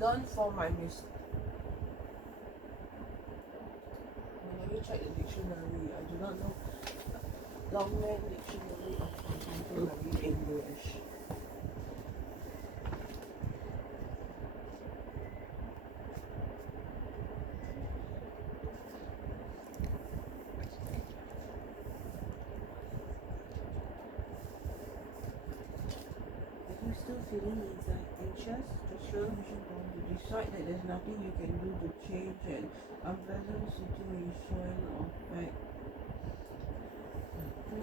learn from my mistakes. Let me check the dictionary. I do not know Longman Dictionary of Contemporary English. Are you still feeling anxious? Joshua, to decide that there's nothing you can do to change an unpleasant situation or fact.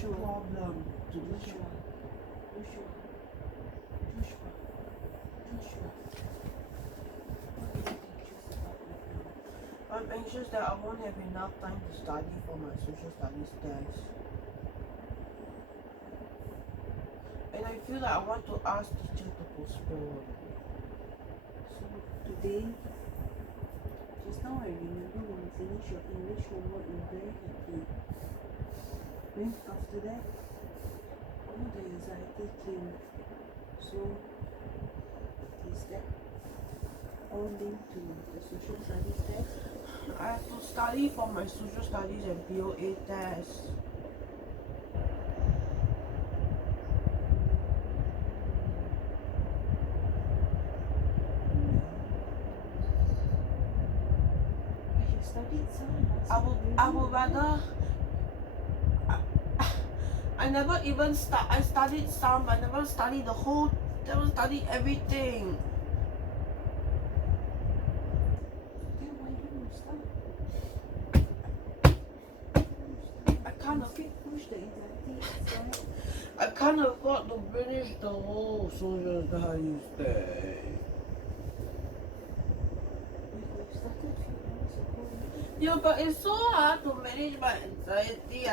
Problem to Joshua. I'm anxious that I won't have enough time to study for my social studies test. And I feel like I want to ask teacher to postpone. So today, just now I remember when you finish your English homework, you're very happy. Then after that, all the anxiety came. So is that all linked to the social studies test? I have to study for my social studies and POA test. Studied some. I would rather. I never even start. I studied some. I never studied the whole. Never studied everything. Then why don't you start? I can't. Push the anxiety aside. I can't afford to finish the whole social studies day. Yeah, but it's so hard to manage my anxiety.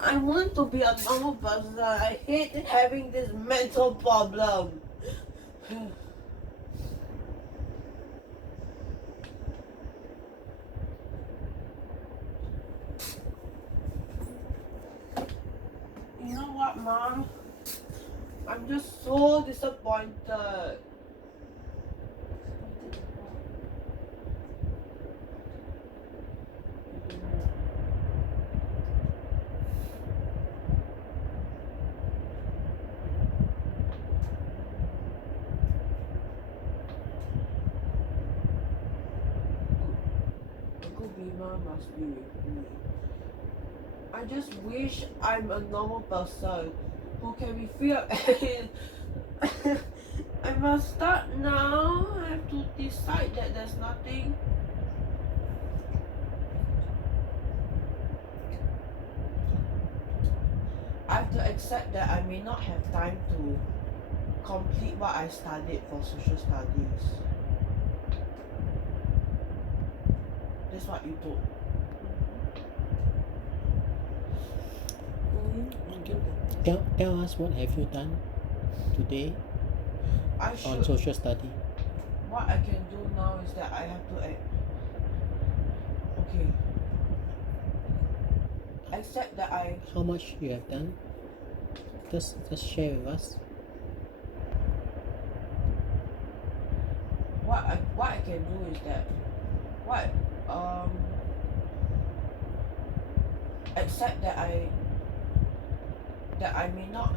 I want to be a normal person. I hate having this mental problem. You know what, Mom? I'm just so disappointed. Must be with me. I just wish I'm a normal person who can be free of I must start now. I have to decide that there's nothing. I have to accept that I may not have time to complete what I studied for social studies. That's what you told. Tell us what have you done today on social study. What I can do now is that I have to accept that I. How much you have done? Just share with us. What I can do is that accept that I may not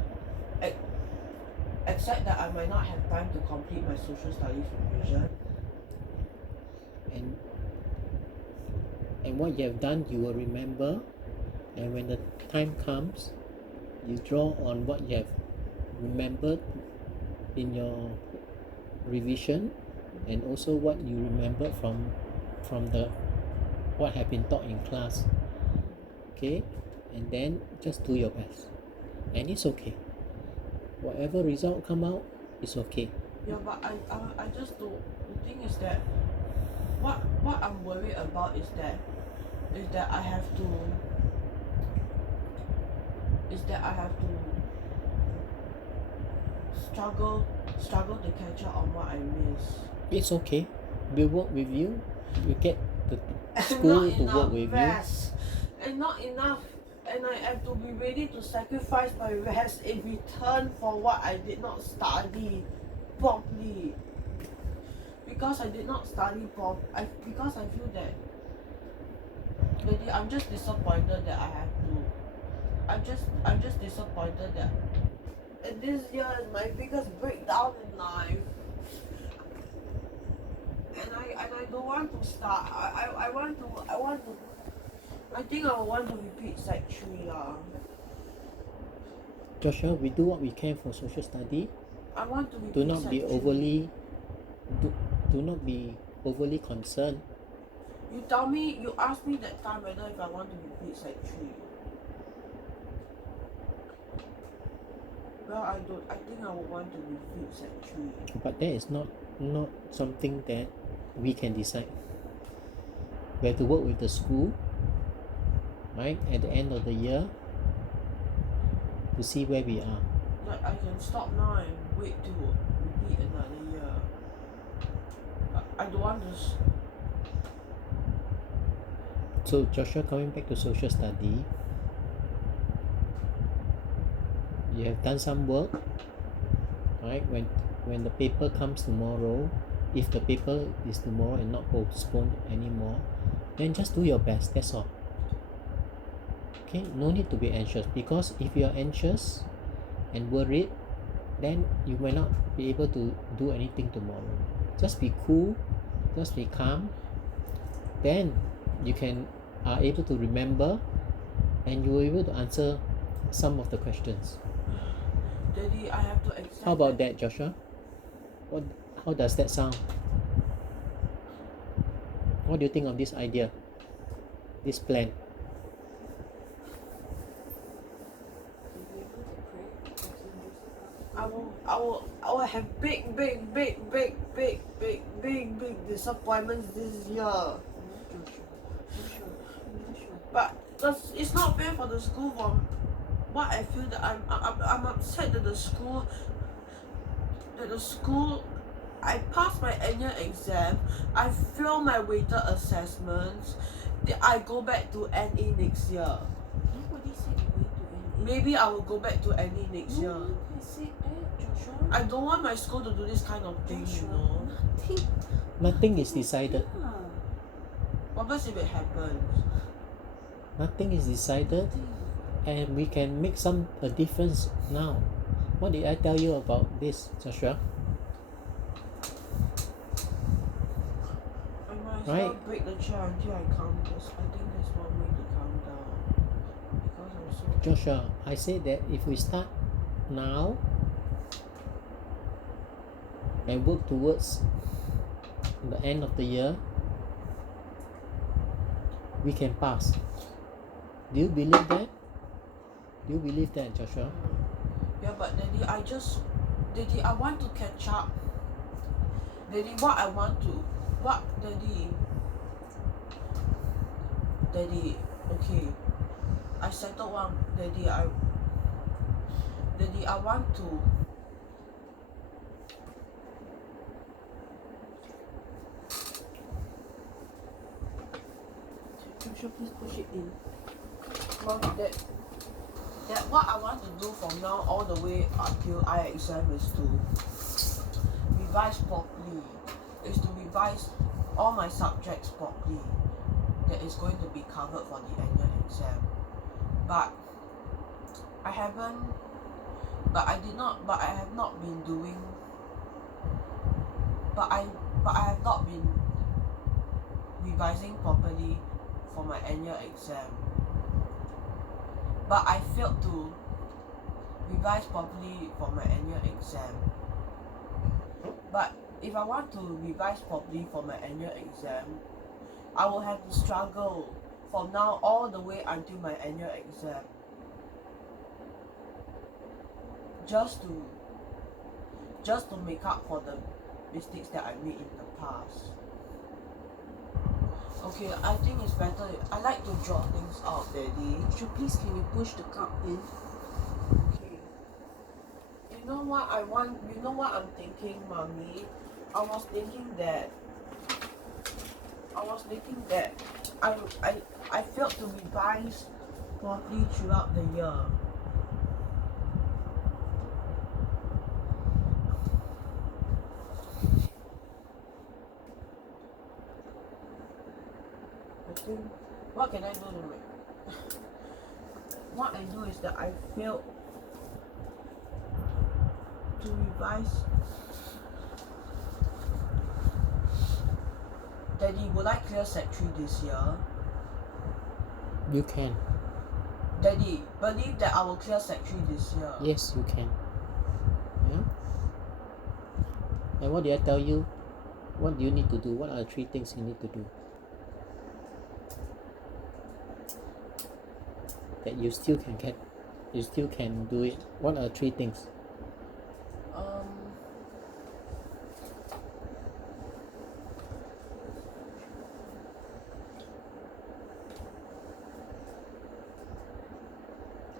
accept that I might not have time to complete my social studies revision. And what you have done, you will remember, and when the time comes, you draw on what you have remembered in your revision, and also what you remember from the what have been taught in class. Okay, and then just do your best, and it's okay. Whatever result come out, it's okay. Yeah, but I just don't. The thing is that what I'm worried about is that I have to struggle to catch up on what I miss. It's okay. We'll work with you. You get the school to work with rest, you. And not enough and I have to be ready to sacrifice my rest in return for what I did not study properly. Because I did not study because I feel that Daddy, I'm just disappointed that I have to. I'm just disappointed that this year is my biggest breakdown in life. And I don't want to start. I want to I think I want to repeat Sec 3 Joshua, we do what we can for social study. I want to repeat Do not Sec be 3. do not be overly concerned. You asked me that time whether if I want to repeat Sec 3. Well, I think I would want to repeat Sec 3. But that is not something that we can decide. We have to work with the school, right, at the end of the year to see where we are. Like I can stop now and wait to repeat another year. I don't want to. So Joshua, coming back to social study, you have done some work, right? When the paper comes tomorrow, if the paper is tomorrow and not postponed anymore, then just do your best. That's all. Okay, no need to be anxious, because if you are anxious and worried, then you might not be able to do anything tomorrow. Just be cool, just be calm, then you are able to remember, and you will be able to answer some of the questions. Daddy, I have to accept. How about that, Joshua? How does that sound? What do you think of this idea, this plan? I will have big disappointments this year. But it's not fair for the school. From what I feel, that I'm upset that the school I passed my annual exam, I failed my weighted assessments, I go back to NA next year. Nobody said you're going to NA. Maybe I will go back to NA next year. No one has said that, Joshua. I don't want my school to do this kind of thing, you know. Nothing is decided. Yeah. What happens if it happens? Nothing is decided, and we can make a difference now. What did I tell you about this, Joshua? I might as Right. well break the chair until I calm this. I think there's one way to calm down. Because I'm so Joshua, I said that if we start now and work towards the end of the year, we can pass. Do you believe that? Do you believe that, Joshua? Yeah, but Daddy, I want to catch up. Daddy, Daddy, okay. I settled one. Daddy, I want to. Joshua, please push it in. Well, that what I want to do from now all the way until I exam is to revise properly. Is to revise all my subjects properly. That is going to be covered for the annual exam. But I have not been revising properly for my annual exam. But I failed to revise properly for my annual exam. But if I want to revise properly for my annual exam, I will have to struggle from now all the way until my annual exam. Just to make up for the mistakes that I made in the past. Okay, I think it's better. I like to draw things out, Daddy. Joshua, please can you push the cup in? Okay. You know what I want? You know what I'm thinking, Mommy? I was thinking that I failed to revise properly throughout the year. I think, what can I do to make? What I do is that I failed to revise. Daddy, would I clear Sec 3 this year? You can. Daddy, believe that I will clear Sec 3 this year. Yes, you can. Yeah. And what did I tell you? What do you need to do? What are the 3 things you need to do? That you still can get, you still can do it. What are the 3 things?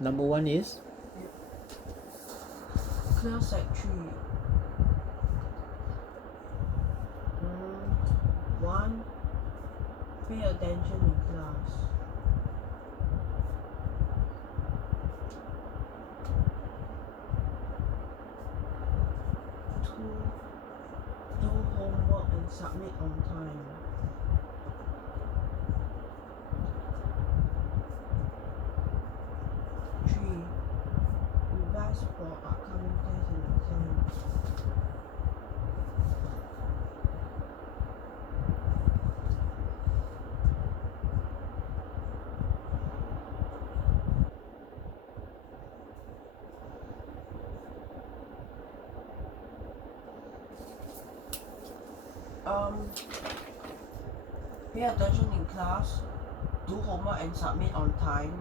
Number 1 is Clear Sec 3. 1. Pay attention in class. 2. Do homework and submit on time. 3. Revise for upcoming tests and exams. Pay attention in class, do homework and submit on time,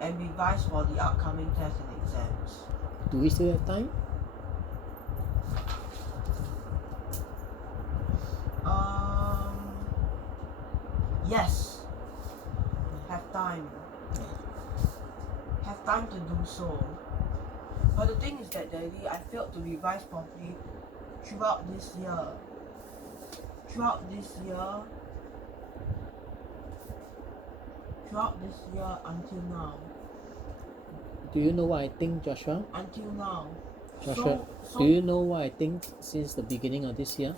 and revise for the upcoming tests and exams. do we still have time? Yes. Have time. Have time to do so. But the thing is that, Daddy, I failed to revise properly throughout this year. Throughout this year until now. Do you know what I think, Joshua? Until now. Joshua, So do you know what I think since the beginning of this year?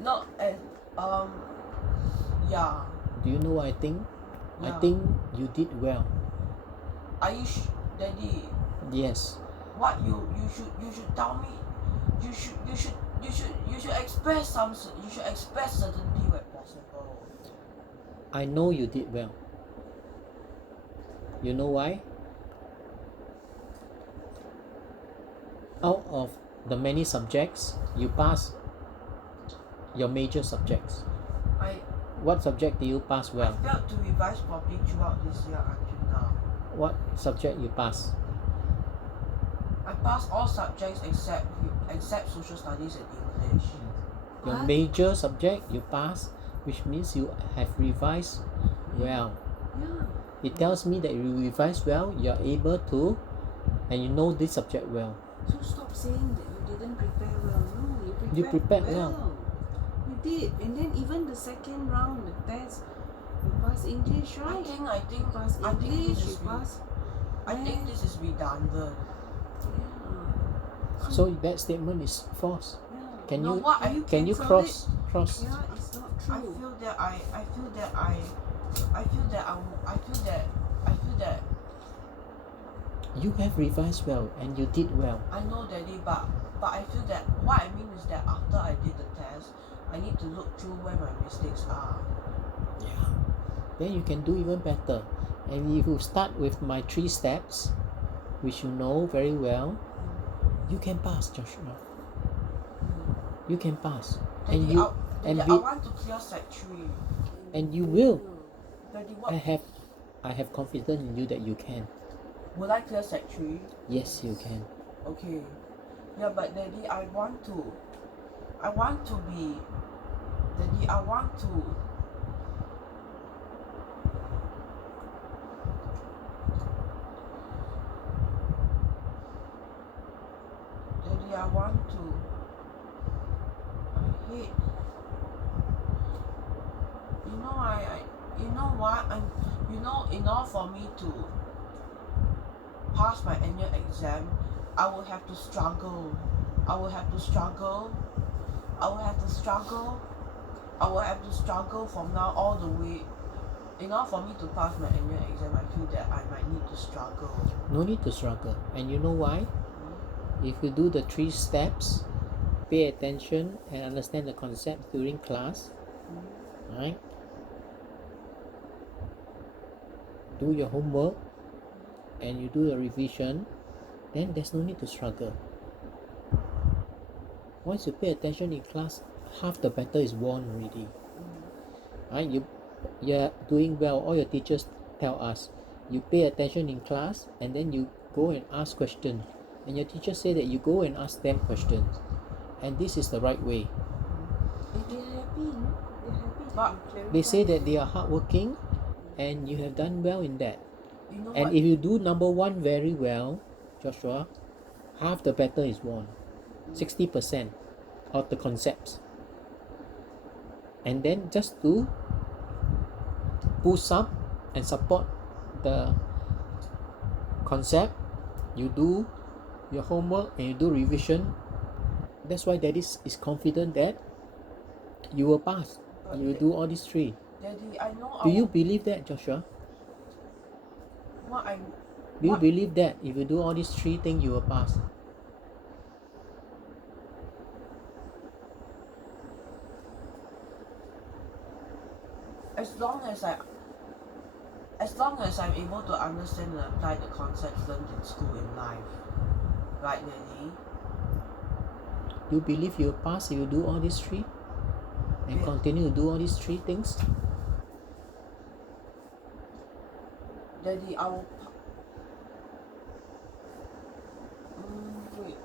not as yeah. Do you know what I think? I Yeah. think you did well. Are you Daddy? Yes. What you should tell me. You should express certainty where possible. I know you did well. You know why? Out of the many subjects, you passed your major subjects. What subject did you pass well? I failed to revise properly throughout this year until now. What subject you pass? I passed all subjects except social studies and English. Your What? major subject you pass, which means you have revised well. Yeah. It tells me that you revise well, you are able to, and you know this subject well. So stop saying that you didn't prepare well. No, You prepared well. You did. And then even the second round, the test, you passed English, right? I think You passed I think English, this you is passed. I think this is redundant. Yeah. So that statement is false. Yeah. Can No, you what I can you cancel cross? Yeah, it's not I true. feel that You have revised well and you did well. I know, Daddy, but I feel that what I mean is that after I did the test, I need to look through where my mistakes are. Yeah. Then you can do even better. And if you start with my 3 steps, which you know very well, you can pass, Joshua. You can pass. And Daddy, you Daddy, and I we want to clear Sec 3. and you will. Daddy, what I have confidence in you that you can. will I clear Sec 3? Yes, you can. Okay. Yeah, but Daddy, I want to be. Daddy, I want to. Daddy, I want to. I hate. You know, you know what? You know, in order for me to pass my annual exam, I will have to struggle. I will have to struggle. I will have to struggle. I will have to struggle from now all the way. In order for me to pass my annual exam, I feel that I might need to struggle. No need to struggle. And you know why? If you do the 3 steps, pay attention and understand the concept during class, right? Do your homework and you do your revision, then there's no need to struggle. Once you pay attention in class, half the battle is won already. Right? You're doing well. All your teachers tell us. You pay attention in class and then you go and ask questions. And your teachers say that you go and ask them questions. And this is the right way. And they're happy, you know? They're happy that But you clarify. They say that they are hardworking and you have done well in that. you know And what? if you do number 1 very well, Joshua, half the battle is won. 60% of the concepts. And then just to boost up and support the concept, you do your homework and you do revision. That's why Daddy is confident that you will pass. You will do all these 3. Daddy, I know. Do you believe that, Joshua? What I Do you What? believe that if you do all these 3 things, you will pass? as long as I'm able to understand and apply the concepts learned in school in life, right, Daddy? You believe you will pass if you do all these 3? And Yeah. continue to do all these 3 things? Daddy, I will. Wait.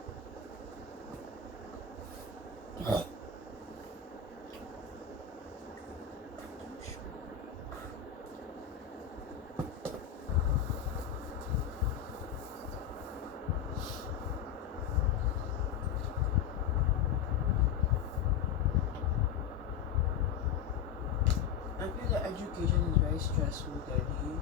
I feel that education is very stressful, Daddy.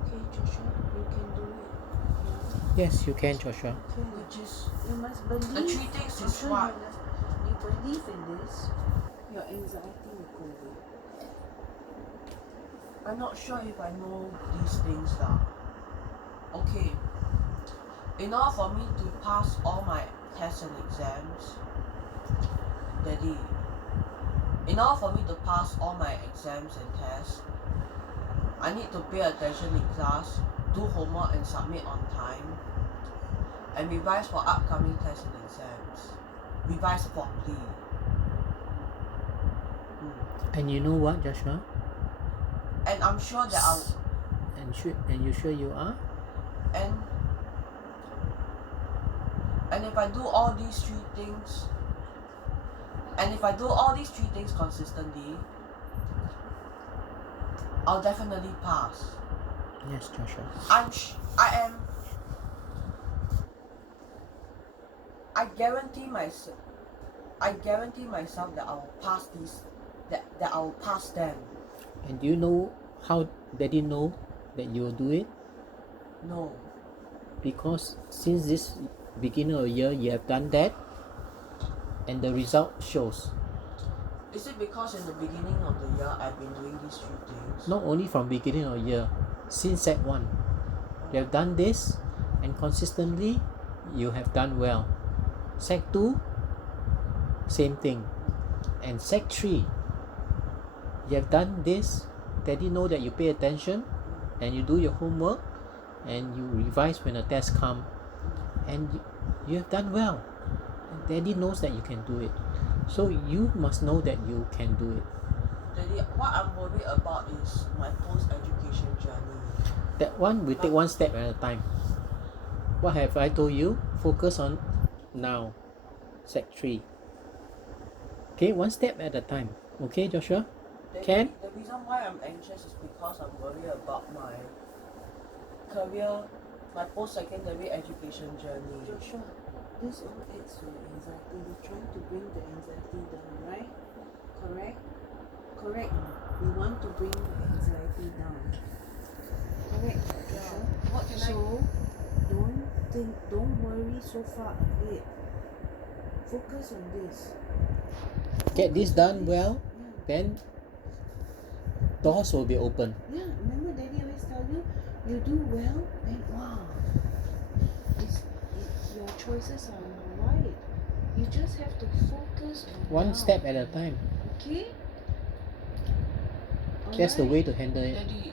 Okay, Joshua, you can do it. Yes, you can, Joshua. Okay. Which is You must believe. the 3 things is Joshua, what? you believe in this, your anxiety will go away. I'm not sure if I know these things now. Okay. In order for me to pass all my tests and exams, Daddy, in order for me to pass all my exams and tests, I need to pay attention in class, do homework and submit on time, and revise for upcoming tests and exams. Revise properly. And you know what, Joshua? And I'm sure that I'll And you sure you are? and if I do all these 3 things, and if I do all these 3 things consistently, I'll definitely pass. Yes, Joshua. I guarantee myself that I will pass these, that I will pass them. And do you know how Daddy know that you will do it? No. Because since this beginning of the year, you have done that, and the result shows. Is it because in the beginning of the year I've been doing these 3 things? Not only from beginning of the year, since Sec 1, you have done this, and consistently, you have done well. Sec 2, same thing. And Sec 3, you have done this. Daddy know that you pay attention, and you do your homework, and you revise when the test come, and you have done well. And Daddy knows that you can do it. So you must know that you can do it. Daddy, what I'm worried about is my post-education journey. That one we take one step at a time. What have I told you? Focus on now. Sec 3. Okay, one step at a time. Okay, Joshua? The, Can? the reason why I'm anxious is because I'm worried about my career, my post-secondary education journey. Joshua, this all adds to your anxiety. We're trying to bring the anxiety down, right? Correct? Correct. We want to bring the anxiety down. Correct, Joshua? What can So, don't worry so far ahead. Focus on this. Get this Focus on done well, then doors will be open. Yeah, remember Daddy always tell you, you do well, then wow. Your choices are right. You just have to focus on One now. step at a time. Okay? That's the Alright? way to handle it. Daddy,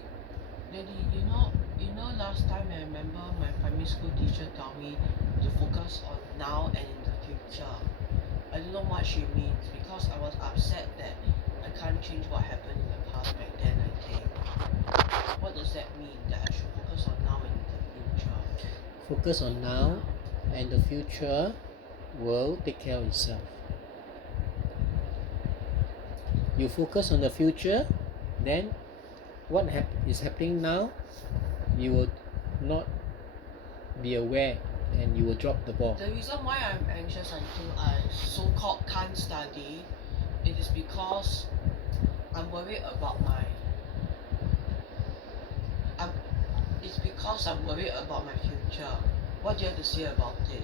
you know last time I remember my primary school teacher told me to focus on now and in the future. I don't know what she means because I was upset that I can't change what happened in the past back then, I think. What does that mean? That I should focus on now and in the future? Focus on now, and the future will take care of itself. You focus on the future, then what is happening now, you will not be aware and you will drop the ball. The reason why I'm anxious until I so-called can't study, it is because I'm worried about it's because I'm worried about my future. What do you have to say about it?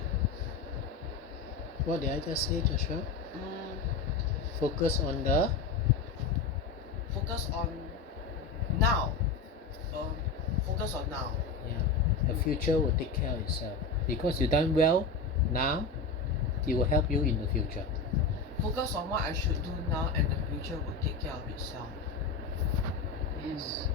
What did I just say, Joshua? Mm, Focus on the focus on now. Focus on now. the future will take care of itself. Because you done well now, it will help you in the future. Focus on what I should do now and the future will take care of itself. Yes.